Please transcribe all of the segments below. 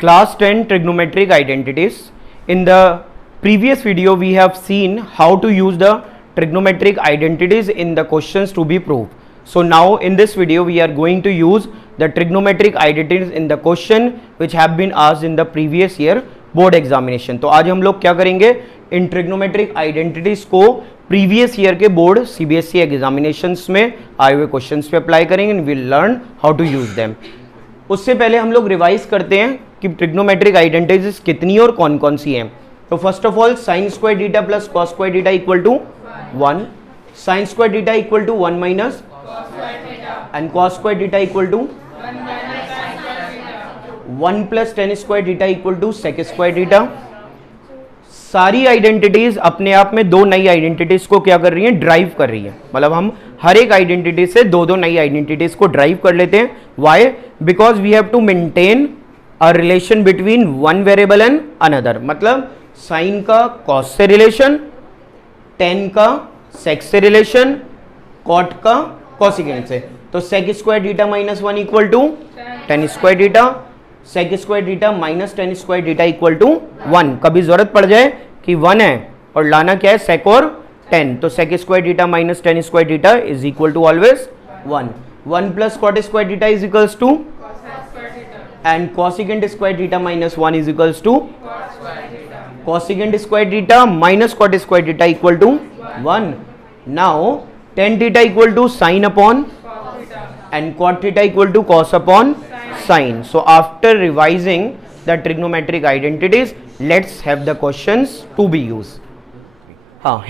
Class 10 trigonometric identities. In the previous video we have seen how to use the trigonometric identities in the questions to be proved. So now in this video we are going to use the trigonometric identities in the question which have been asked in the previous year board examination. तो आज हम लोग क्या करेंगे, इन trigonometric identities को previous year के board CBSE examinations में आए हुए क्वेश्चंस पे अप्लाई करेंगे and will learn how to use them. उससे पहले हम लोग रिवाइज करते हैं कि ट्रिग्नोमेट्रिक आइडेंटिटीज कितनी और कौन कौन सी हैं. तो first of all sine square theta plus cos square theta equal to 1, sine square theta equal to 1 minus and cos square theta equal to 1 plus tan square theta equal to sec square theta. सारी identities अपने आप में दो नई identities को क्या कर रही हैं, ड्राइव कर रही है. मतलब हम हर एक आइडेंटिटी से दो दो नई आइडेंटिटीज को ड्राइव कर लेते हैं. Why? Because we have to maintain a relation between one variable and another. मतलब साइन का कॉस से रिलेशन, टेन का सेक से रिलेशन, कॉट का कॉसिकेंट से. तो sec square theta minus 1 equal to tan square theta, sec square theta minus tan square theta equal to 1. कभी जरूरत पड़ जाए कि 1 है और लाना क्या है, सेक और 10, तो sec square theta minus tan square theta is equal to always 1. 1 plus cot square theta is equals to and cosecant square theta minus 1 is equals to cosecant square theta minus cot square theta equal to 1. Now tan theta equal to sin upon and cot theta equal to cos upon sin. So after revising the trigonometric identities, let's have the questions to be used.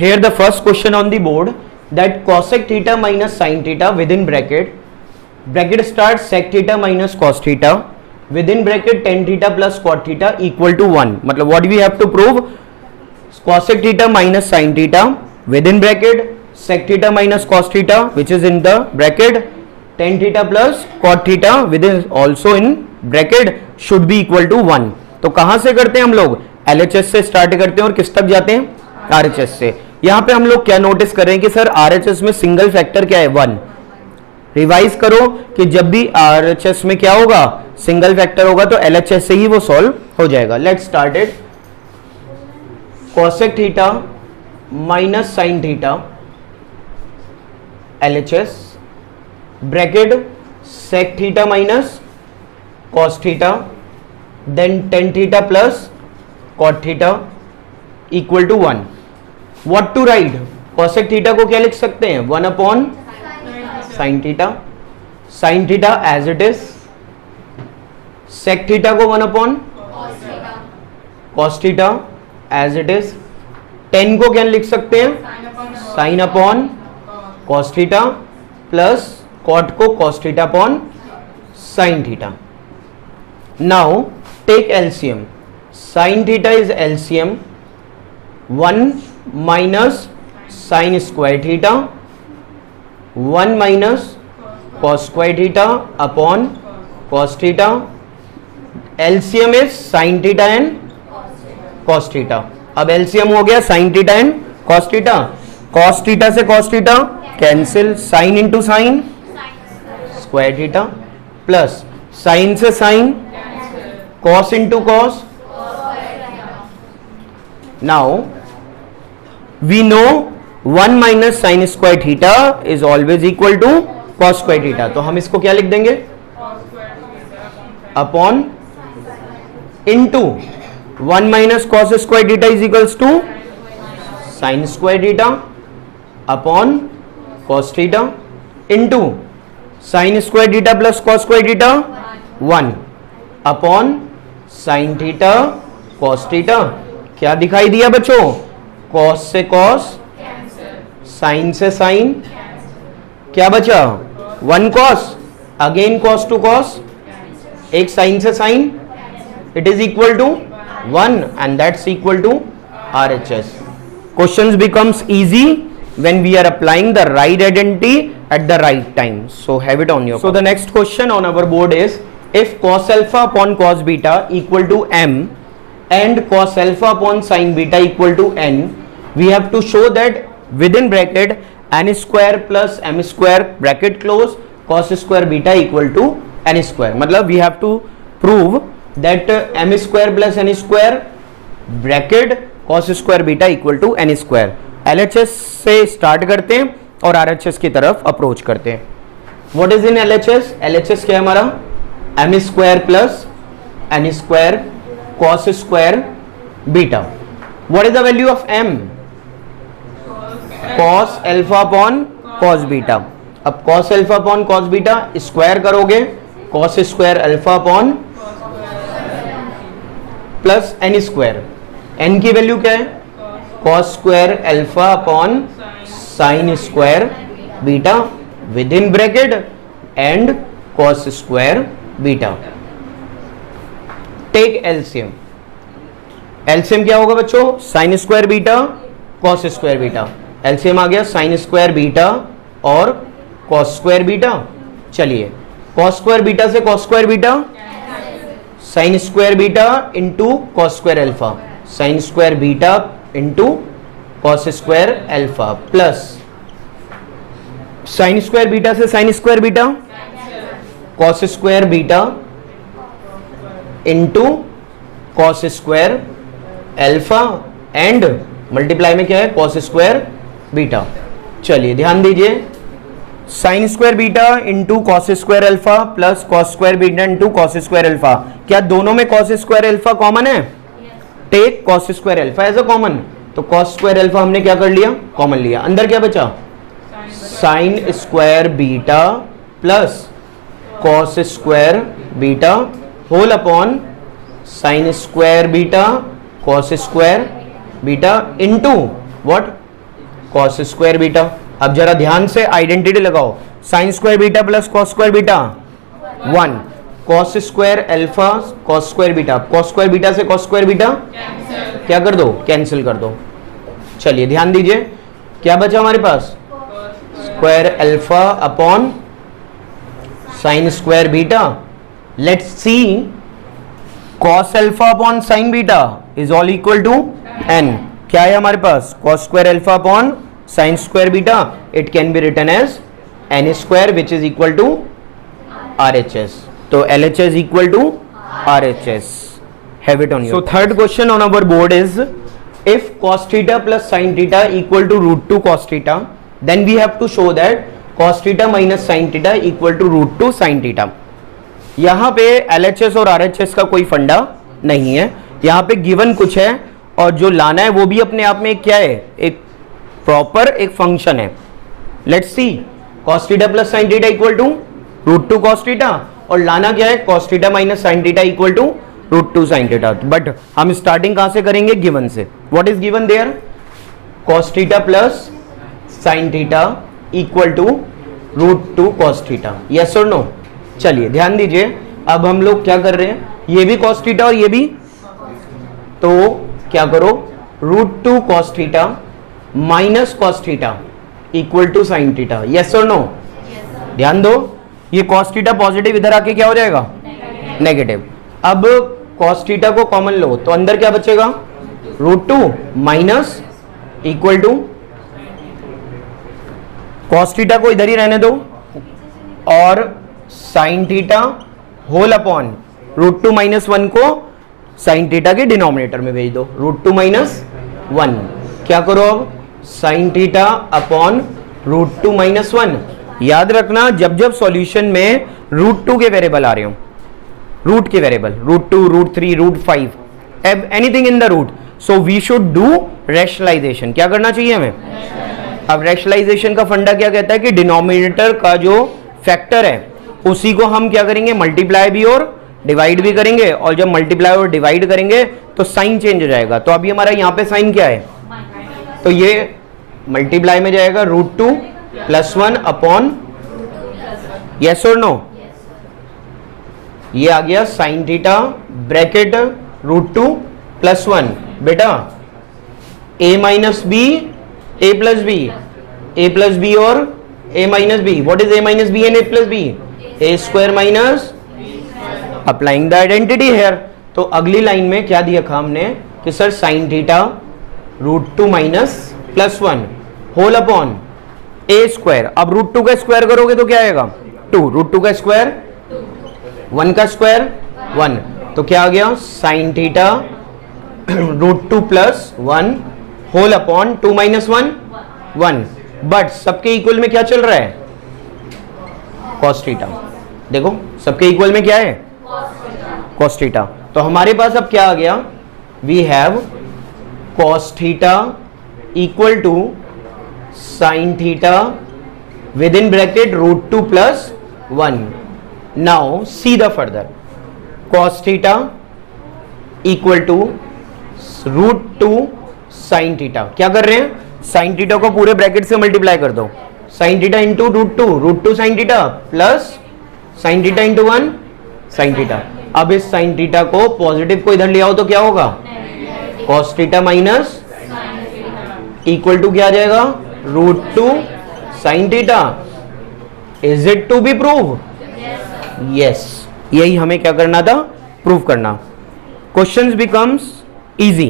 Here the first question on the board, that cosec theta minus sin theta within bracket starts sec theta minus cos theta within bracket tan theta plus cot theta equal to 1. मतलब what we have to prove, cosec theta minus sin theta within bracket sec theta minus cos theta which is in the bracket tan theta plus cot theta within also in bracket should be equal to 1. तो कहां से करते हैं हम लोग, LHS से start करते हैं और किस तक जाते हैं, RHS से. यहां पे हम लोग क्या नोटिस कर रहे हैं कि सर RHS में सिंगल फैक्टर क्या है, 1. रिवाइज करो कि जब भी RHS में क्या होगा, सिंगल फैक्टर होगा तो LHS से ही वो सॉल्व हो जाएगा. Let's start it. Cosec theta minus sine theta LHS bracket sec theta minus cos theta then tan theta plus cot theta equal to 1. What to write, cosec theta को क्या लिख सकते हैं, 1 upon sine theta, sine theta as it is, sec theta को 1 upon cos theta as it is, tan को क्या लिख सकते हैं, sine upon cos theta plus cot को cos theta upon sine theta. Now take LCM. Sine theta is LCM 1 minus sine square theta 1 minus cos square theta upon cos theta. LCM is sine theta and cos theta. अब LCM हो गया sine theta and cos theta. Cos theta से cos theta cancel, sine into sine square theta plus sine से sine cos into cos. Now we know 1 minus sine square theta is always equal to cos square theta. तो हम इसको क्या लिख देंगे, upon into 1 minus cos square theta is equals to sine square theta upon cos theta into sine square theta plus cos square theta 1 upon sine theta cos theta. क्या दिखाई दिया बच्चों, कॉस से कॉस, साइन से sign, क्या बचा 1 cos, again cos to cos, एक sine से sine, it is equal to 1 and that's equal to RHS. Questions becomes easy when we are applying the right identity at the right time. So have it on your. So the next question on our board is, if cos alpha upon cos beta equal to m and cos alpha upon sin beta equal to n, we have to show that within bracket n square plus m square bracket close cos square beta equal to n square. मतलब we have to prove that M square plus N square bracket cos square beta equal to N square. LHS से start करते हैं और RHS की तरफ approach करते हैं। What is in LHS? LHS क्या है हमारा? M square plus N square cos square beta. What is the value of M? Cos alpha upon cos beta. अब cos alpha upon cos beta square करोगे, cos square alpha upon plus N square. N की value क्या है? Cos square alpha upon sine square beta with in bracket and cos square beta. Take LCM. LCM क्या होगा बच्चों? Sine square beta cos square beta. LCM आ गया sine square beta और cos square beta. चलिए cos square beta से cos square beta, sine square beta into cos square alpha, sine square beta into cos square alpha plus sine square beta से sign square beta, cos square beta into cos square alpha and multiply में क्या है? Cos square beta. चलिए ध्यान दीजिए, sine square beta into cos square alpha plus cos square beta into cos square alpha. क्या दोनों में कॉस स्क्वायर अल्फा कॉमन है? Take cos square alpha as a common. तो कॉस स्क्वायर अल्फा हमने क्या कर लिया? कॉमन लिया। अंदर क्या बचा? Sine square beta plus cos square beta whole upon sine square beta cos square beta into what? Cos square beta. अब जरा ध्यान से आइडेंटिटी लगाओ, sine square beta plus cos square beta 1, cos square alpha cos square beta, cos square beta से cos square beta क्या कर दो? Cancel कर दो। चलिए ध्यान दीजिए, क्या बचा हमारे पास? Square alpha upon sine square beta. Let's see, cos alpha upon sine beta is all equal to N. क्या है हमारे पास? Cos square alpha upon sine square beta. It can be written as N square which is equal to R H S. तो L H S equal to R H S. Have it on your. So third question on our board is, if cos theta plus sin theta equal to root 2 cos theta, then we have to show that cos theta minus sin theta equal to root 2 sin theta। यहाँ पे LHS और RHS का कोई फंडा नहीं है, यहाँ पे गिवन कुछ है और जो लाना है वो भी अपने आप में क्या है? एक प्रॉपर एक फंक्शन है। Let's see, cos theta plus sin theta equal to root 2 cos theta और लाना क्या है? cos theta minus sin theta equal to root 2 sine theta. But हम स्टार्टिंग कहां से करेंगे? गिवन से। What is given there? Cos theta plus sine theta equal to root 2 cos theta. Yes और नो? चलिए ध्यान दीजिए, अब हम लोग क्या कर रहे हैं? ये भी कॉस थीटा और ये भी, तो क्या करो? Root 2 cos theta minus cos theta equal to sine theta. Yes और नो? ध्यान दो, ये कॉस थीटा पॉजिटिव इधर आके क्या हो जाएगा? नेगेटिव। अब कॉस थीटा को कॉमन लो तो अंदर क्या बचेगा? Root 2 minus equal to, cos theta को इधर ही रहने दो और sine theta whole upon root 2 minus 1 को साइन थीटा के डिनोमिनेटर में भेज दो। रूट 2 माइनस 1 क्या करो? अब sine theta upon root 2 minus 1। याद रखना, जब जब सॉल्यूशन में रूट 2 के वेरिएबल आ रहे हो, रूट के variable root 2, root 3, root 5, anything in the root, so we should do rationalisation. क्या करना चाहिए हमें? अब रैशनलाइजेशन का फंडा क्या कहता है कि डिनोमिनेटर का जो फैक्टर है उसी को हम क्या करेंगे? मल्टीप्लाई भी और डिवाइड भी करेंगे, और जब मल्टीप्लाई और डिवाइड करेंगे तो साइन चेंज हो जाएगा। तो अभी हमारा यहाँ पे साइन क्या है? तो ये मल्टीप्लाई में जाएगा रूट 2 प्लस 1 अपॉन, यस और नो? ये आ गया sine theta bracket root 2 plus 1। बेटा a minus B, A plus B और a minus B. What is a minus B and a plus B? A square minus, applying the identity here. तो अगली line में क्या दिया था हमने कि sir sine theta root 2 minus plus 1 whole upon A square. अब रूट 2 का स्क्वायर करोगे तो क्या आएगा? 2, रूट 2 का स्क्वायर 1 का स्क्वायर 1, तो क्या आ गया, sine theta √2 plus 1 whole upon 2 minus 1 1, but सबके इक्वल में क्या चल रहा है, कॉस थीटा। देखो सबके इक्वल में क्या है, कॉस थीटा। तो हमारे पास अब क्या आ गया, we have cos theta equal to sine theta with in bracket √2 plus 1। Now see the further, cos theta equal to √2 sine theta. क्या कर रहे हैं, साइन थीटा को पूरे ब्रैकेट से मल्टीप्लाई कर दो, sine theta into √2 sine theta plus sine theta into 1 sine theta. अब इस साइन थीटा को पॉजिटिव को इधर ले आओ तो क्या होगा, cos theta minus equal to क्या आ जाएगा, √2 sine theta. Is it to be prove, yes, यही हमें क्या करना था, प्रूव करना। Questions becomes easy,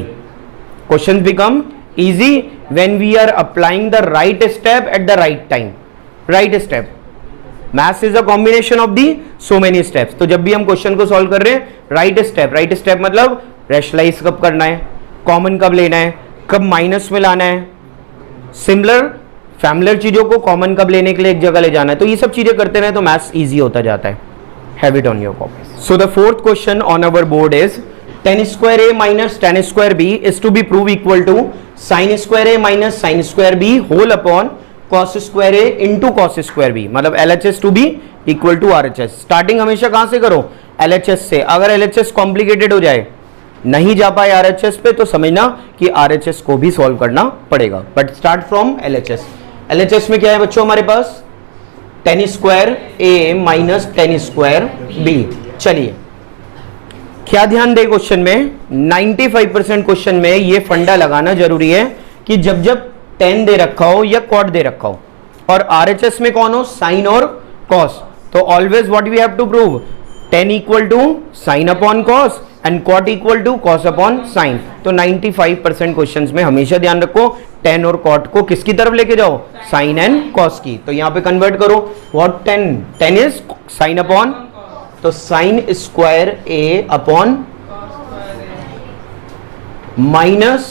questions become easy when we are applying the right step at the right time. Right step, maths is a combination of the so many steps. तो जब भी हम क्वेश्चन को सॉल्व कर रहे हैं, right step मतलब rationalise कब करना है, कॉमन कब लेना है, कब माइनस में लाना है, सिमिलर फैमिलियर चीजों को कॉमन कब लेने के लिए एक जगह ले जाना है। तो ये सब चीजें करते रहे तो मैथ्स इजी होता जाता है। Have it on your copy. So the fourth question on our board is tan square a minus tan square b is to be proved equal to sin square a minus sin square b whole upon cos square a into cos square b। मतलब LHS to be equal to RHS। Starting हमेशा कहां से करो, LHS से। अगर LHS complicated हो जाए, नहीं जा पाए RHS पे, तो समझना कि RHS को भी सॉल्व करना पड़ेगा, but start from LHS। LHS में क्या है बच्चों हमारे पास, tan square a minus tan square b। चलिए क्या ध्यान दे, क्वेश्चन में 95% क्वेश्चन में ये फंडा लगाना जरूरी है कि जब जब tan दे रखा हो या cot दे रखा हो और RHS में कौन हो, साइन और cos, तो always what we have to prove, tan equal to sine upon cos and cot equal to cos upon sine. तो 95% क्वेश्चंस में हमेशा ध्यान रखो tan और cot को किसकी तरफ लेके जाओ, साइन एंड cos की। तो यहां पे कन्वर्ट करो, what tan is sine upon, तो sine square A upon minus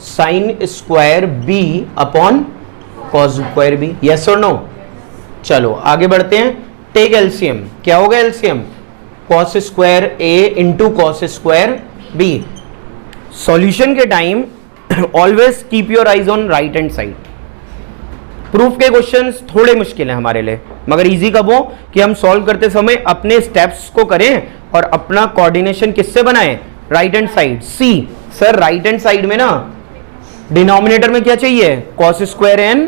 sine square B upon cos square B. Yes और नो। चलो आगे बढ़ते हैं, टेक एलसीएम। क्या होगा LCM, cos square A into cos square B. Solution के time always keep your eyes on right hand side. Proof के questions थोड़े मुश्किल हैं हमारे लिए, मगर इजी कब हो कि हम सॉल्व करते समय अपने स्टेप्स को करें और अपना कोऑर्डिनेशन किससे बनाएं, right hand side. See sir right hand side में ना डिनोमिनेटर में क्या चाहिए, cos square and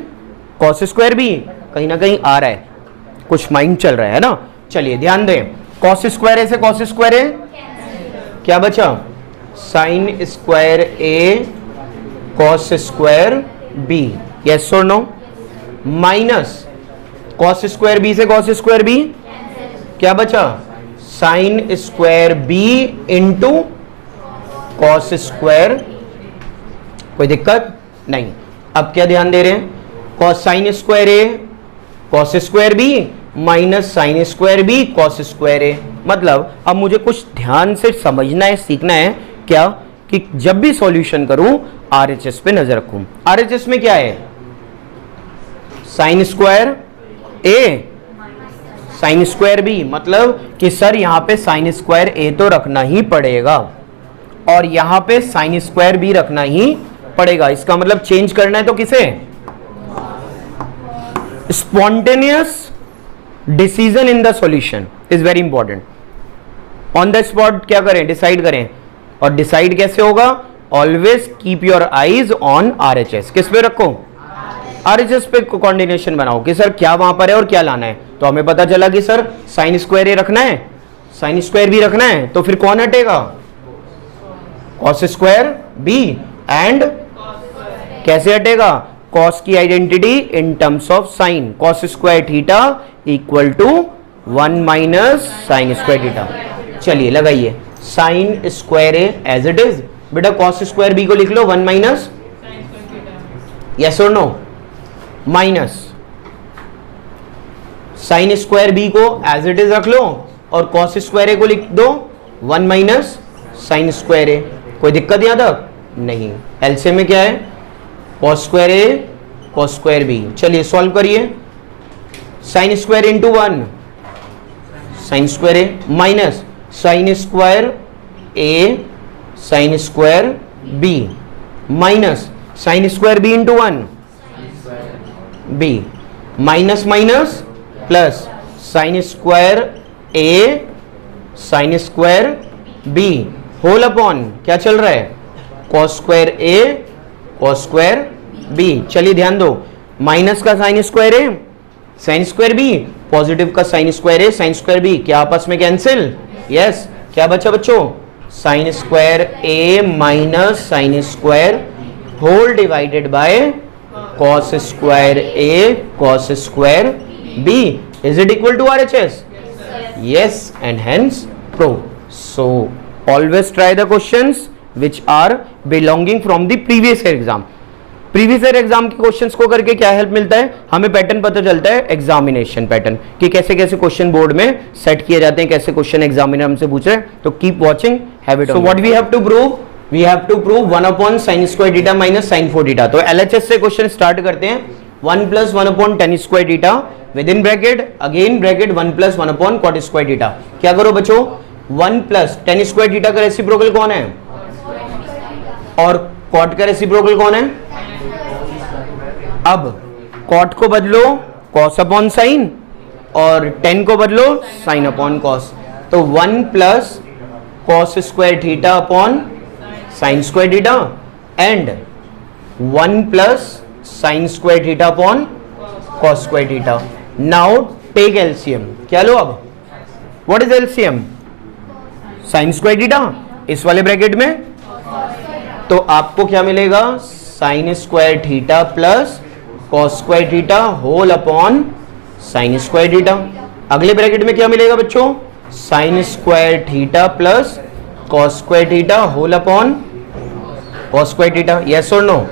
cos square B. कहीं ना कहीं आ रहा है, कुछ माइंड चल रहा है ना। चलिए ध्यान दें, कॉस स्क्वायर ए से कॉस स्क्वायर ए क्या बचा, sine square A cos square B. Yes और no. Minus cos square B से कॉस स्क्वायर बी क्या बचा, sine square B into cos square. कोई दिक्कत नहीं। अब क्या ध्यान दे रहे हैं, cos sine square A cos square B minus sine square B cos square A. मतलब अब मुझे कुछ ध्यान से समझना है, सीखना है क्या, कि जब भी सॉल्यूशन करूं RHS पे नजर रखूं। RHS में क्या है, sign square A sine square B. मतलब कि सर यहां पे साइन स्क्वायर ए तो रखना ही पड़ेगा और यहां पे साइन स्क्वायर बी रखना ही पड़ेगा। इसका मतलब चेंज करना है तो किसे, spontaneous decision in the solution is very important. On the spot क्या करें, डिसाइड करें। और डिसाइड कैसे होगा, always keep your eyes on RHS। किस पे रखो, RHS पे कोऑर्डिनेशन बनाओ कि सर क्या वहां पर है और क्या लाना है। तो हमें पता चला कि सर साइन स्क्वायर ए रखना है, साइन स्क्वायर बी रखना है, तो फिर कौन हटेगा, कॉस स्क्वायर बी। एंड कैसे हटेगा, कॉस की identity in terms of sine, cos square theta equal to 1 minus sine square theta. चलिए लगाइए, sine square A as it is. बेटा कॉस स्क्वायर बी को लिख लो 1 माइनस, यस और no, minus sine square B को as it is रख लो और कॉस स्क्वायर ए को लिख दो 1 माइनस साइन स्क्वायर ए। कोई दिक्कत यहां तक नहीं। एलसीएम में क्या है, cos square A cos square B. चलिए सॉल्व करिए। Sine square into 1 sine square A minus sine square A sine square B minus sine square B into 1 B minus minus plus sine square A sine square B whole upon क्या चल रहा है, cos square A cos square B. चलिए ध्यान दो, minus का sine square A sine square B, positive का sine square A sine square B, क्या आपस में कैंसिल, यस। क्या बचा बच्चों, sine square A minus sine square whole divided by cos square A cos square B is it equal to RHS, yes, and hence prove. So always try the questions which are belonging from the previous year exam. Previous year exam के questions को करके क्या help मिलता है, हमें pattern पता चलता है, एग्जामिनेशन पैटर्न कि कैसे कैसे क्वेश्चन बोर्ड में सेट किए जाते हैं, कैसे क्वेश्चन एग्जामिनर हमसे पूछ रहे हैं। तो keep watching, have it. So what we have to prove, we have to prove 1 upon sine square theta minus sine 4 theta. तो एलएचएस से क्वेश्चन स्टार्ट करते हैं। 1 plus 1 upon tan square theta with in bracket again bracket 1 plus 1 upon cot square theta. क्या करो बच्चों, 1 plus tan square theta का reciprocal कौन है और कॉट का रेसिप्रोकल कौन है। अब कॉट को बदलो कॉस अपॉन साइन और टेन को बदलो साइन अपॉन कॉस। तो 1 plus cos square theta upon sine square theta and 1 plus sine square theta upon cos square theta. Now take LCM. क्या लो अब, what is LCM, sine square theta इस वाले bracket में, तो आपको क्या मिलेगा, sine square theta plus cos square theta whole upon sine square theta. अगले ब्रैकेट में क्या मिलेगा बच्चों, sine square theta plus cos square theta whole upon cos square theta, yes और नो।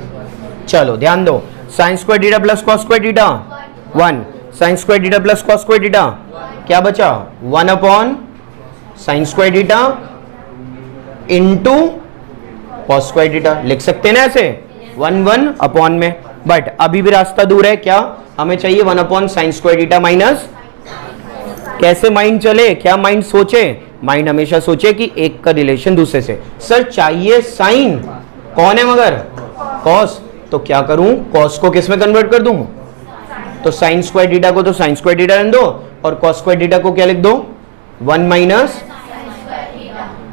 चलो ध्यान दो, sine square theta plus cos square theta 1, sine square theta plus cos square theta क्या बचा, 1 upon sine square theta into cos square theta. लिख सकते हैं ना ऐसे 1 अपॉन में, बट अभी भी रास्ता दूर है। क्या हमें चाहिए, 1 upon sine square theta minus. कैसे माइंड चले, क्या माइंड सोचे, माइंड हमेशा सोचे कि एक का रिलेशन दूसरे से। सर चाहिए साइन, कौन है मगर कॉस, तो क्या करूं, कॉस को किस में कन्वर्ट कर दूं, तो साइन स्क्वायर थीटा को तो साइन स्क्वायर थीटा रहने दो और कॉस स्क्वायर थीटा को क्या लिख दो, 1 माइनस,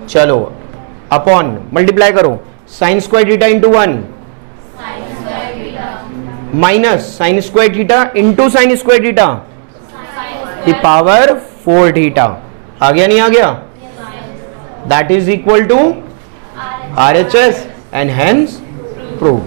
चलो अपॉन मल्टीप्लाई करो, sine square theta into 1 minus sine square theta into sine square theta की पावर 4 थीटा। आ गया नहीं आ गया, that is equal to RHS and hence prove.